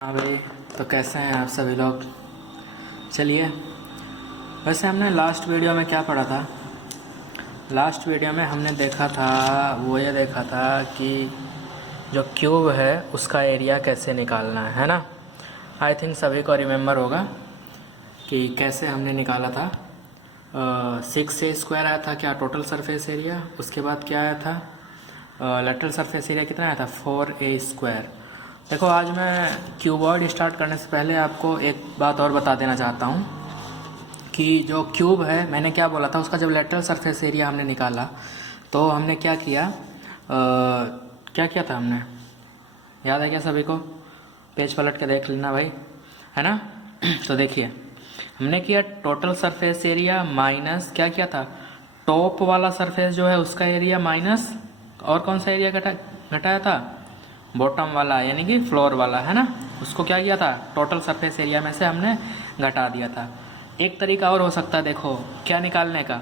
हाँ भाई, तो कैसे हैं आप सभी लोग। चलिए, वैसे हमने लास्ट वीडियो में क्या पढ़ा था। लास्ट वीडियो में हमने देखा था, वो ये देखा था कि जो क्यूब है उसका एरिया कैसे निकालना है ना। आई थिंक सभी को रिमेम्बर होगा कि कैसे हमने निकाला था। 6a² आया था क्या टोटल सरफेस एरिया। उसके बाद क्या आया था, लेटरल सरफेस एरिया कितना आया था 4a²। देखो, आज मैं क्यूबॉइड स्टार्ट करने से पहले आपको एक बात और बता देना चाहता हूँ कि जो क्यूब है, मैंने क्या बोला था, उसका जब लेटरल सरफेस एरिया हमने निकाला तो हमने क्या किया, क्या किया था हमने, याद है क्या सभी को। पेज पलट के देख लेना भाई, है ना। तो देखिए, हमने किया टोटल सरफेस एरिया माइनस क्या किया था, टॉप वाला सरफेस जो है उसका एरिया माइनस और कौन सा एरिया घटाया था, बॉटम वाला यानी कि फ्लोर वाला, है ना। उसको क्या किया था, टोटल सरफेस एरिया में से हमने घटा दिया था। एक तरीका और हो सकता है, देखो क्या निकालने का,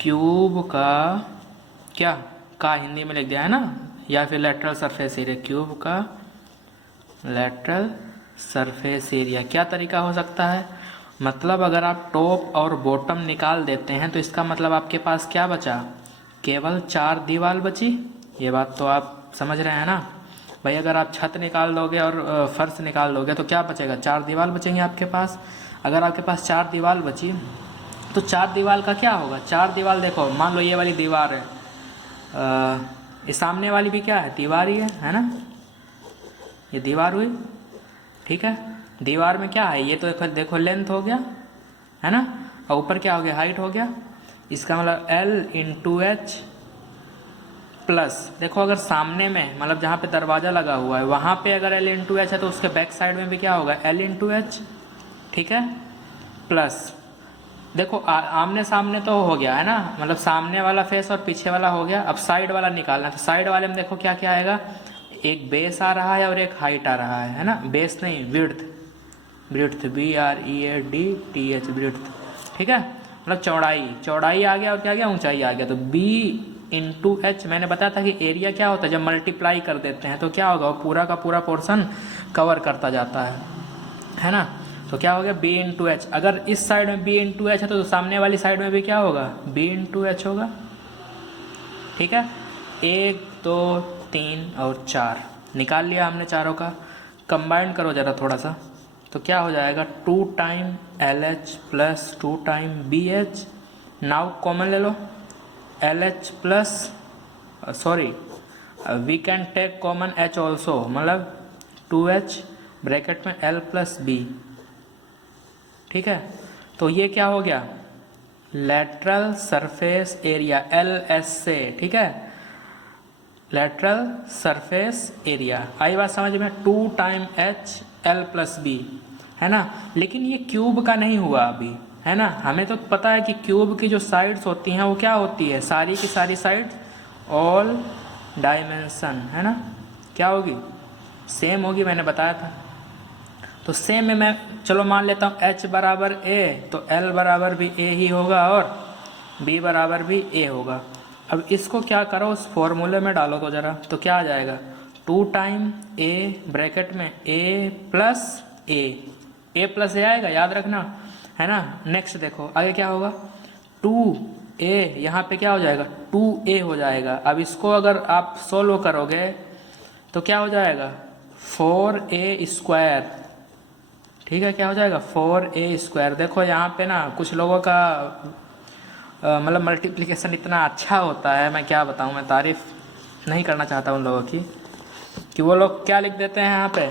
क्यूब का हिंदी में लिख दिया है ना, या फिर लेटरल सरफेस एरिया, क्यूब का लेटरल सरफेस एरिया। क्या तरीका हो सकता है, मतलब अगर आप टॉप और बॉटम निकाल देते हैं तो इसका मतलब आपके पास क्या बचा, केवल 4 दीवार बची। ये बात तो आप समझ रहे हैं ना भाई। अगर आप छत निकाल दोगे और फर्श निकाल दोगे तो क्या बचेगा, 4 दीवार बचेंगे आपके पास। अगर आपके पास 4 दीवार बची तो 4 दीवार का क्या होगा, 4 दीवार देखो, मान लो ये वाली दीवार है, ये सामने वाली भी क्या है, दीवार ही है ना। ये दीवार हुई, ठीक है। दीवार में क्या है, ये तो देखो लेंथ हो गया, है ना, और ऊपर क्या हो गया, हाइट हो गया। इसका मतलब L/H प्लस, देखो अगर सामने में मतलब जहाँ पे दरवाज़ा लगा हुआ है वहाँ पे अगर L/H है तो उसके बैक साइड में भी क्या होगा, L/H, ठीक है। प्लस देखो आमने सामने तो हो गया है ना, मतलब सामने वाला फेस और पीछे वाला हो गया। अब साइड वाला निकालना है, तो साइड वाले में देखो क्या क्या आएगा, एक बेस आ रहा है और एक हाइट आ रहा है ना, बेस नहीं विड्थ, ब्रिड्थ BREADTH ब्रिड्थ, ठीक है। मतलब चौड़ाई आ गया और क्या गया, ऊंचाई आ गया। तो B/H, मैंने बताया था कि एरिया क्या होता है, जब मल्टीप्लाई कर देते हैं तो क्या होगा, वो पूरा का पूरा पोर्शन कवर करता जाता है ना। तो क्या हो गया B/H। अगर इस साइड में B/H है तो सामने वाली साइड में भी क्या होगा, B/H होगा, ठीक है। 1 2 3 और 4 निकाल लिया हमने, चारों का कंबाइंड करो ज़रा थोड़ा सा, तो क्या हो जाएगा 2 time LH plus 2 time BH। Now common ले लो, LH plus sorry we can take common H also, मतलब 2H ब्रैकेट में L प्लस B, ठीक है। तो ये क्या हो गया, लेटरल सरफेस एरिया LS से, ठीक है, लेटरल सरफेस एरिया। आई बात समझ में, 2 time H L plus B, है ना। लेकिन ये क्यूब का नहीं हुआ अभी, है ना। हमें तो पता है कि क्यूब की जो साइड्स होती हैं वो क्या होती है, सारी की सारी साइड्स ऑल डायमेंशन, है ना, क्या होगी, सेम होगी, मैंने बताया था। तो सेम में मैं चलो मान लेता हूँ H बराबर A, तो L बराबर भी A ही होगा और B बराबर भी A होगा। अब इसको क्या करो, उस फॉर्मूले में डालो तो ज़रा, तो क्या आ जाएगा, 2 टाइम A ब्रैकेट में A प्लस A आएगा, याद रखना, है ना। नेक्स्ट देखो आगे क्या होगा, 2A, यहाँ पे क्या हो जाएगा 2A हो जाएगा। अब इसको अगर आप सोल्व करोगे तो क्या हो जाएगा 4A², ठीक है। क्या हो जाएगा 4A²। देखो यहाँ पे ना कुछ लोगों का मतलब मल्टीप्लिकेशन इतना अच्छा होता है, मैं क्या बताऊँ, मैं तारीफ नहीं करना चाहता उन लोगों की, कि वो लोग क्या लिख देते हैं यहाँ पे,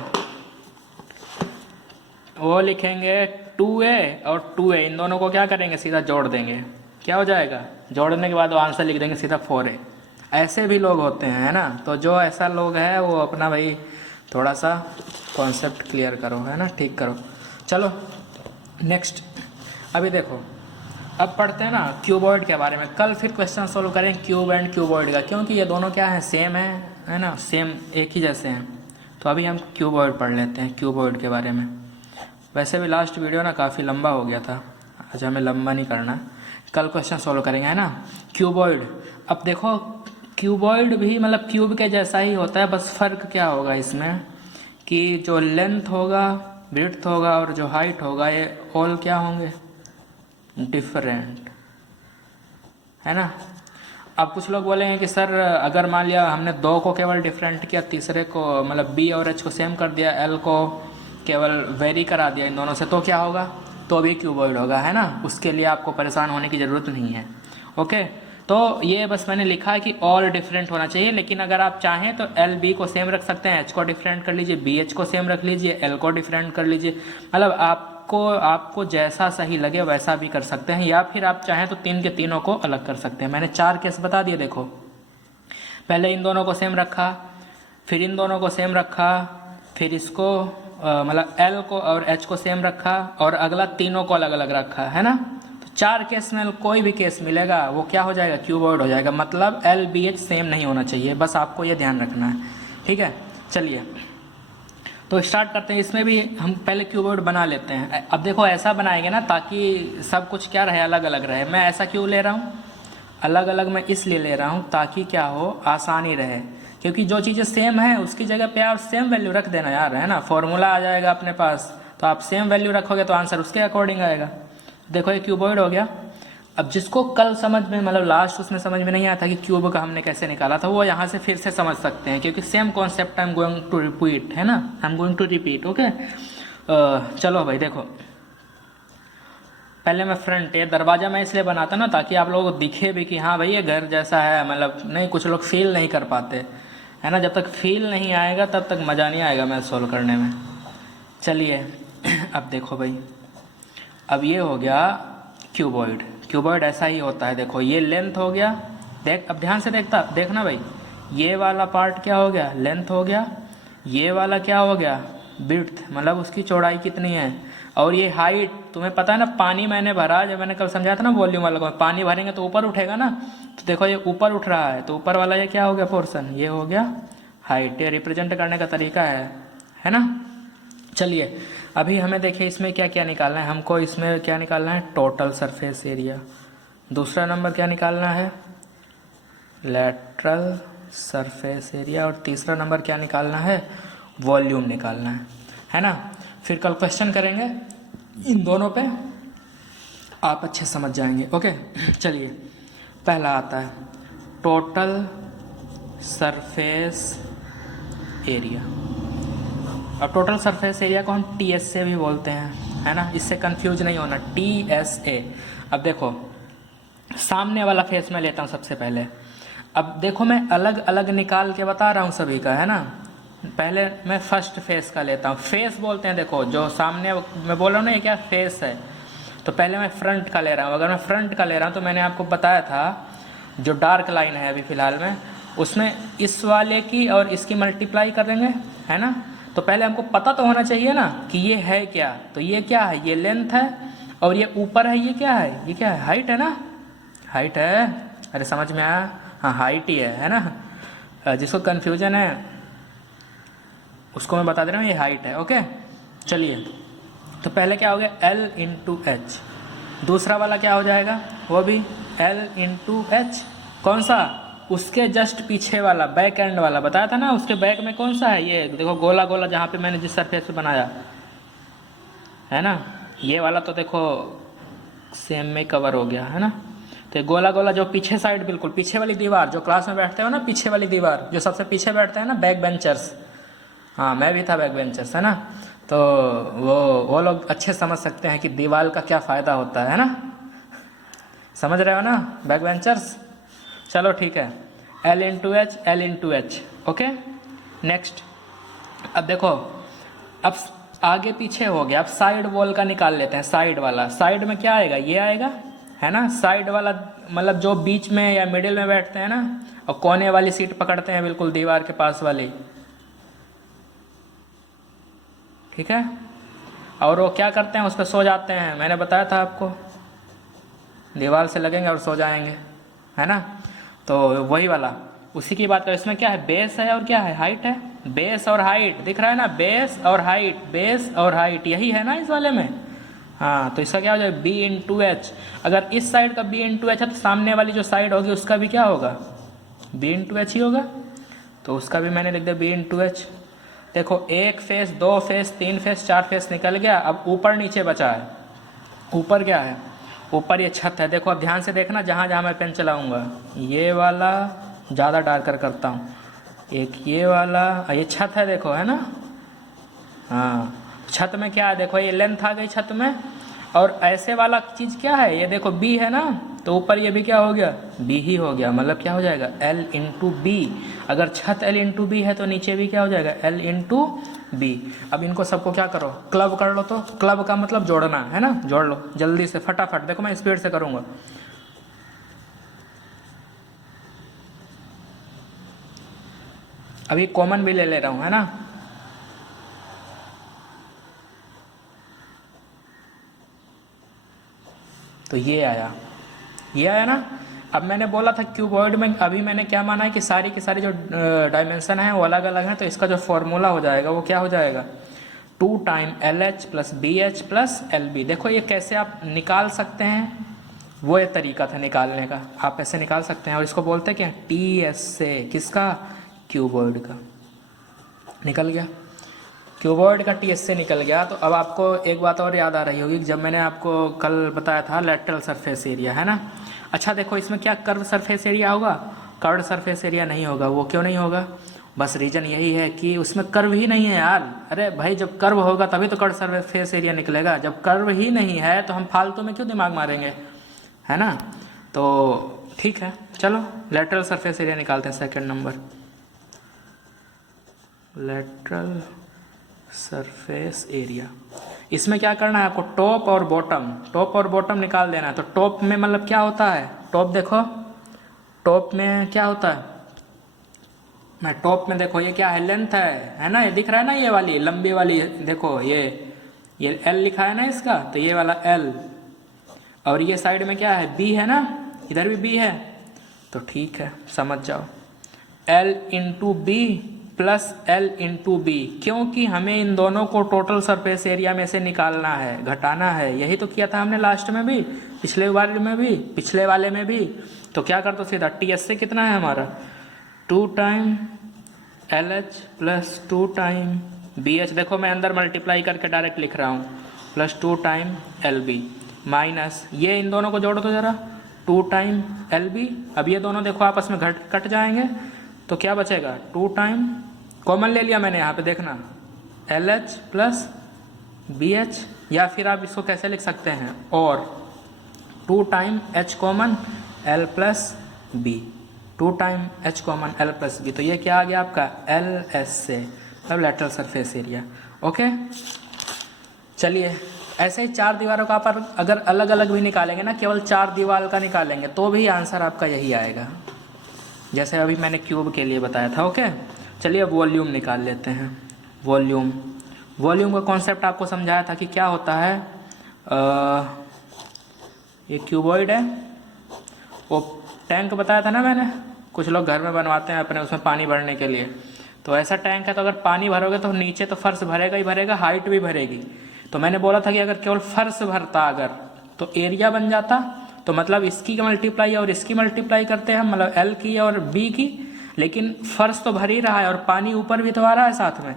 वो लिखेंगे 2A और 2A, इन दोनों को क्या करेंगे, सीधा जोड़ देंगे, क्या हो जाएगा, जोड़ने के बाद वो आंसर लिख देंगे सीधा 4A। ऐसे भी लोग होते हैं, है ना। तो जो ऐसा लोग है वो अपना भाई थोड़ा सा कॉन्सेप्ट क्लियर करो, है ना, ठीक करो। चलो नेक्स्ट, अभी देखो, अब पढ़ते हैं ना क्यूबॉइड के बारे में। कल फिर क्वेश्चन सोल्व करें क्यूब एंड क्यूबॉइड का, क्योंकि ये दोनों क्या है, सेम है ना, सेम एक ही जैसे हैं। तो अभी हम क्यूबॉइड पढ़ लेते हैं, क्यूबॉइड के बारे में। वैसे भी लास्ट वीडियो ना काफ़ी लंबा हो गया था, आज हमें लंबा नहीं करना है, कल क्वेश्चन सोल्व करेंगे, है ना। क्यूबॉइड, अब देखो क्यूबॉइड भी मतलब क्यूब के जैसा ही होता है, बस फ़र्क क्या होगा इसमें कि जो लेंथ होगा, विड्थ होगा और जो हाइट होगा ये ऑल क्या होंगे, डिफरेंट, है ना। अब कुछ लोग बोलेंगे कि सर अगर मान लिया हमने दो को केवल डिफरेंट किया, तीसरे को मतलब बी और एच को सेम कर दिया, एल को केवल वेरी करा दिया इन दोनों से, तो क्या होगा, तो भी क्यूबॉइड होगा, है ना। उसके लिए आपको परेशान होने की ज़रूरत नहीं है। ओके, तो ये बस मैंने लिखा है कि ऑल डिफरेंट होना चाहिए, लेकिन अगर आप चाहें तो एल बी को सेम रख सकते हैं, एच को डिफरेंट कर लीजिए, बी एच को सेम रख लीजिए, एल को डिफरेंट कर लीजिए, मतलब आपको जैसा सही लगे वैसा भी कर सकते हैं, या फिर आप चाहें तो तीन के तीनों को अलग कर सकते हैं। मैंने 4 केस बता दिए। देखो, पहले इन दोनों को सेम रखा, फिर इन दोनों को सेम रखा, फिर इसको मतलब एल को और एच को सेम रखा, और अगला तीनों को अलग अलग रखा, है ना। तो 4 केस में कोई भी केस मिलेगा वो क्या हो जाएगा, क्यूबॉइड हो जाएगा। मतलब एल बी एच सेम नहीं होना चाहिए, बस आपको ये ध्यान रखना है, ठीक है। चलिए तो स्टार्ट करते हैं। इसमें भी हम पहले क्यूबॉइड बना लेते हैं। अब देखो ऐसा बनाएंगे ना ताकि सब कुछ क्या रहे, अलग अलग रहे। मैं ऐसा क्यों ले रहा हूँ, अलग अलग मैं इसलिए ले रहा हूँ ताकि क्या हो, आसानी रहे, क्योंकि जो चीज़ें सेम है उसकी जगह पे आप सेम वैल्यू रख देना यार, है ना। फॉर्मूला आ जाएगा अपने पास, तो आप सेम वैल्यू रखोगे तो आंसर उसके अकॉर्डिंग आएगा। देखो ये क्यूबॉइड हो गया। अब जिसको कल समझ में मतलब लास्ट उसमें समझ में नहीं आया था कि क्यूब का हमने कैसे निकाला था, वो यहाँ से फिर से समझ सकते हैं, क्योंकि same concept I am going to repeat, है ना, I am going to repeat. Okay, चलो भाई देखो, पहले मैं फ्रंट, ये दरवाज़ा मैं इसलिए बनाता ना ताकि आप लोगों को दिखे भी कि हाँ भाई ये घर जैसा है, मतलब नहीं, कुछ लोग फील नहीं कर पाते, है ना। जब तक फील नहीं आएगा तब तक मज़ा नहीं आएगा मैथ सॉल्व करने में। चलिए अब देखो भाई, अब ये हो गया क्यूबॉइड। क्यूबॉइड ऐसा ही होता है। देखो ये लेंथ हो गया, देख अब ध्यान से देखना भाई, ये वाला पार्ट क्या हो गया, लेंथ हो गया, ये वाला क्या हो गया, विड्थ, मतलब उसकी चौड़ाई कितनी है, और ये हाइट। तुम्हें पता है ना, पानी मैंने भरा, जब मैंने कल समझाया था ना वॉल्यूम वाला को, पानी भरेंगे तो ऊपर उठेगा ना, तो देखो ये ऊपर उठ रहा है, तो ऊपर वाला ये क्या हो गया, पोर्शन, ये हो गया हाइट। ये रिप्रेजेंट करने का तरीका है ना। चलिए अभी हमें देखिए इसमें क्या क्या निकालना है। हमको इसमें क्या निकालना है, टोटल सरफेस एरिया। दूसरा नंबर क्या निकालना है, लेटरल सरफेस एरिया। और तीसरा नंबर क्या निकालना है, वॉल्यूम निकालना है ना। फिर कल क्वेश्चन करेंगे इन दोनों पे, आप अच्छे समझ जाएंगे। ओके, चलिए पहला आता है टोटल सरफेस एरिया। अब टोटल सरफेस एरिया को हम टीएस से भी बोलते हैं, है ना, इससे कंफ्यूज नहीं होना, TSA। अब देखो सामने वाला फेस में लेता हूँ सबसे पहले। अब देखो मैं अलग अलग निकाल के बता रहा हूँ सभी का, है ना। पहले मैं फर्स्ट फेस का लेता हूँ, फेस बोलते हैं, देखो जो सामने मैं बोल रहा हूँ ना ये क्या फेस है, तो पहले मैं फ्रंट का ले रहा हूँ। अगर मैं फ्रंट का ले रहा हूँ तो मैंने आपको बताया था जो डार्क लाइन है अभी फ़िलहाल में, उसमें इस वाले की और इसकी मल्टीप्लाई कर देंगे, है ना। तो पहले हमको पता तो होना चाहिए ना कि ये है क्या, तो ये क्या है, ये लेंथ है, और ये ऊपर है, ये क्या है, ये क्या है, हाइट है ना, हाइट है। अरे समझ में आया, हाँ हाइट ही है ना। जिसको कन्फ्यूजन है उसको मैं बता दे रहा हूँ, ये हाइट है। ओके, चलिए तो पहले क्या हो गया, L इंटू एच। दूसरा वाला क्या हो जाएगा, वो भी L इंटू एच। कौन सा, उसके जस्ट पीछे वाला, बैक एंड वाला बताया था ना, उसके बैक में कौन सा है, ये देखो गोला गोला जहाँ पे मैंने जिस सरफेस पे बनाया है ना, ये वाला तो देखो सेम में कवर हो गया, है ना। तो गोला गोला जो पीछे साइड, बिल्कुल पीछे वाली दीवार, जो क्लास में बैठते हो ना, पीछे वाली दीवार, जो सबसे पीछे बैठते हैं ना, बैक बेंचर्स। हाँ मैं भी था बैक बेंचर्स, है ना। तो वो लोग अच्छे समझ सकते हैं कि दीवार का क्या फ़ायदा होता है ना, समझ रहे हो ना बैक बेंचर्स। चलो ठीक है, L into H, L into H. Okay, next. अब देखो अब आगे पीछे हो गया, अब साइड वॉल का निकाल लेते हैं। साइड वाला, साइड में क्या आएगा, ये आएगा, है ना। साइड वाला मतलब जो बीच में या मिडिल में बैठते हैं ना, और कोने वाली सीट पकड़ते हैं बिल्कुल दीवार के पास वाली, ठीक है। और वो क्या करते हैं, उस पर सो जाते हैं, मैंने बताया था आपको, दीवार से लगेंगे और सो जाएंगे, है ना। तो वही वाला, उसी की बात करें। इसमें क्या है, बेस है और क्या है, हाइट है। बेस और हाइट दिख रहा है ना, बेस और हाइट, बेस और हाइट, यही है ना इस वाले में। हाँ तो इसका क्या हो जाएगा, B इंटू एच। अगर इस साइड का B इंटू एच है तो सामने वाली जो साइड होगी उसका भी क्या होगा, B इंटू एच ही होगा। तो उसका भी मैंने लिख दिया B इंटू एच। देखो 1 फेस, 2 फेस, 3 फेस, 4 फेस निकल गया। अब ऊपर नीचे बचा है। ऊपर क्या है? ऊपर ये छत है। देखो अब ध्यान से देखना, जहाँ जहाँ मैं पेन चलाऊँगा, ये वाला ज़्यादा डार्कर करता हूँ, एक ये वाला, ये छत है देखो, है ना। हाँ, छत में क्या है देखो, ये लेंथ आ गई छत में। और ऐसे वाला चीज़ क्या है, ये देखो बी है ना, तो ऊपर ये भी क्या हो गया, बी ही हो गया। मतलब क्या हो जाएगा, एल इंटू बी। अगर छत एल इंटू बी है तो नीचे भी क्या हो जाएगा, एल इंटू बी। अब इनको सबको क्या करो, क्लब कर लो। तो क्लब का मतलब जोड़ना है ना, जोड़ लो जल्दी से फटाफट। देखो मैं स्पीड से करूँगा। अभी कॉमन भी ले रहा हूँ, है ना। तो ये आया ना। अब मैंने बोला था क्यूबॉइड में, अभी मैंने क्या माना है कि सारी की सारी जो डायमेंशन है वो अलग अलग हैं, तो इसका जो फॉर्मूला हो जाएगा वो क्या हो जाएगा, 2 time L H plus B H plus L B. देखो ये कैसे आप निकाल सकते हैं, वो एक तरीका था निकालने का, आप ऐसे निकाल सकते हैं। और इसको बोलते हैं क्या, टी एस से, किसका, क्यूबॉइड का। निकल गया, क्यूबॉइड का टी एस से निकल गया। तो अब आपको एक बात और याद आ रही होगी, जब मैंने आपको कल बताया था लेटरल सरफेस एरिया, है ना। अच्छा देखो इसमें क्या कर्व सरफेस एरिया होगा, कर्व सरफेस एरिया नहीं होगा। वो क्यों नहीं होगा, बस रीजन यही है कि उसमें कर्व ही नहीं है यार। अरे भाई जब कर्व होगा तभी तो कर्व सरफेस एरिया निकलेगा, जब कर्व ही नहीं है तो हम फालतू में क्यों दिमाग मारेंगे, है ना। तो ठीक है, चलो लेटरल सरफेस एरिया निकालते हैं। Second number, lateral surface area. इसमें क्या करना है आपको, टॉप और बॉटम निकाल देना है। तो टॉप में मतलब क्या होता है, टॉप देखो, टॉप में क्या होता है, मैं टॉप में देखो ये क्या है, लेंथ है ना, ये दिख रहा है ना, ये वाली लंबी वाली, देखो ये एल लिखा है ना इसका, तो ये वाला एल। और ये साइड में क्या है, बी है ना, इधर भी बी है। तो ठीक है, समझ जाओ, L into B plus L into B, क्योंकि हमें इन दोनों को टोटल सरफेस एरिया में से निकालना है, घटाना है। यही तो किया था हमने लास्ट में भी, पिछले वाले में भी। तो क्या कर दो सीधा, टी एस से कितना है हमारा, 2 time L H plus 2 time B H. देखो मैं अंदर मल्टीप्लाई करके डायरेक्ट लिख रहा हूँ, plus 2 time L B minus ये, इन दोनों को जोड़ दो जरा, 2 टाइम एल बी। अब ये दोनों देखो आपस में कट जाएंगे, तो क्या बचेगा, 2 टाइम, कॉमन ले लिया मैंने यहाँ पे देखना, L H plus B H. या फिर आप इसको कैसे लिख सकते हैं, और 2 time H common L plus B, 2 time H common L plus B. तो ये क्या आ गया आपका, एल एस से, मतलब लेटरल सरफेस एरिया। ओके, चलिए ऐसे ही 4 दीवारों का आप अगर अलग अलग भी निकालेंगे ना, केवल 4 दीवार का निकालेंगे तो भी आंसर आपका यही आएगा, जैसे अभी मैंने क्यूब के लिए बताया था। ओके, चलिए अब वॉल्यूम निकाल लेते हैं। वॉल्यूम का कॉन्सेप्ट आपको समझाया था कि क्या होता है। ये क्यूबॉइड है, वो टैंक बताया था ना मैंने, कुछ लोग घर में बनवाते हैं अपने, उसमें पानी भरने के लिए। तो ऐसा टैंक है, तो अगर पानी भरोगे तो नीचे तो फर्श भरेगा ही भरेगा, हाइट भी भरेगी। तो मैंने बोला था कि अगर केवल फर्श भरता अगर, तो एरिया बन जाता। तो मतलब इसकी मल्टीप्लाई और इसकी मल्टीप्लाई करते हैं, मतलब एल की और बी की, लेकिन फर्श तो भर ही रहा है और पानी ऊपर भी तो आ रहा है साथ में।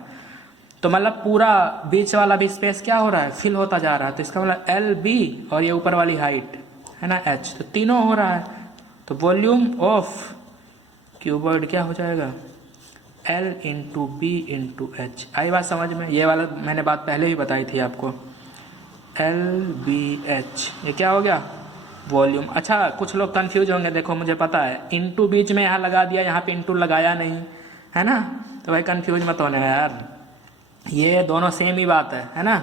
तो मतलब पूरा बीच वाला भी स्पेस क्या हो रहा है, फिल होता जा रहा है। तो इसका मतलब एल बी और ये ऊपर वाली हाइट है ना एच, तो तीनों हो रहा है। तो वॉल्यूम ऑफ क्यूबॉइड क्या हो जाएगा, L into B into H. आई बात समझ में, ये वाला मैंने बात पहले ही बताई थी आपको, एल बी एच, ये क्या हो गया, वॉल्यूम। अच्छा कुछ लोग कंफ्यूज होंगे, देखो मुझे पता है, इंटू बीच में यहाँ लगा दिया, यहाँ पे इंटू लगाया नहीं, है ना। तो भाई कंफ्यूज मत होने यार, ये दोनों सेम ही बात है ना।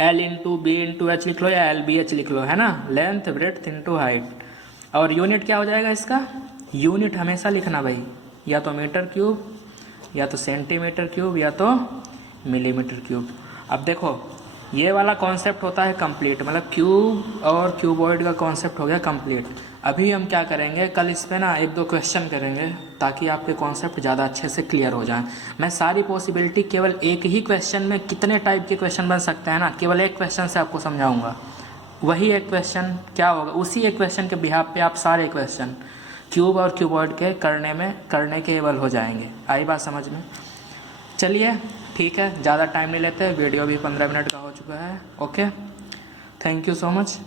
L into B into H लिख लो या एल बी एच लिख लो, है ना, लेंथ ब्रेड्थ इंटू हाइट। और यूनिट क्या हो जाएगा इसका, यूनिट हमेशा लिखना भाई, या तो मीटर क्यूब, या तो सेंटीमीटर क्यूब, या तो मिलीमीटर क्यूब। अब देखो ये वाला कॉन्सेप्ट होता है कंप्लीट, मतलब क्यूब और क्यूबॉइड का कॉन्सेप्ट हो गया कंप्लीट। अभी हम क्या करेंगे, कल इस पे ना 1-2 क्वेश्चन करेंगे, ताकि आपके कॉन्सेप्ट ज़्यादा अच्छे से क्लियर हो जाएं। मैं सारी पॉसिबिलिटी केवल एक ही क्वेश्चन में कितने टाइप के क्वेश्चन बन सकते हैं ना, केवल एक क्वेश्चन से आपको समझाऊंगा। वही एक क्वेश्चन क्या होगा, उसी एक क्वेश्चन के बिहाफ पे आप सारे क्वेश्चन क्यूब और क्यूबॉइड के करने के एबल हो जाएंगे। आई बात समझ में। चलिए ठीक है, ज़्यादा टाइम नहीं लेते, वीडियो भी 15 मिनट का हो चुका है। Okay, thank you so much.